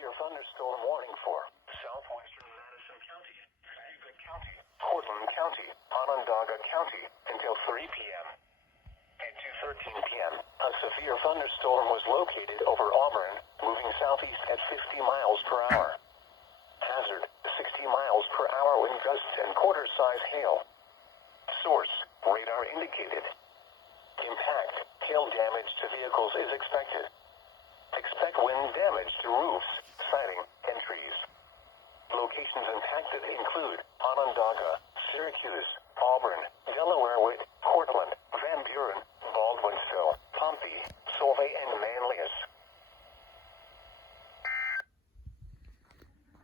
severe thunderstorm warning for southwestern Madison County, Fayette County, Portland County, Onondaga County until 3 p.m. At 2:13 p.m., a severe thunderstorm was located over Auburn, moving southeast at 50 miles per hour. Hazard, 60 miles per hour wind gusts and quarter-size hail. Source, radar indicated. Impact, hail damage to vehicles is expected. Expect wind damage to roofs,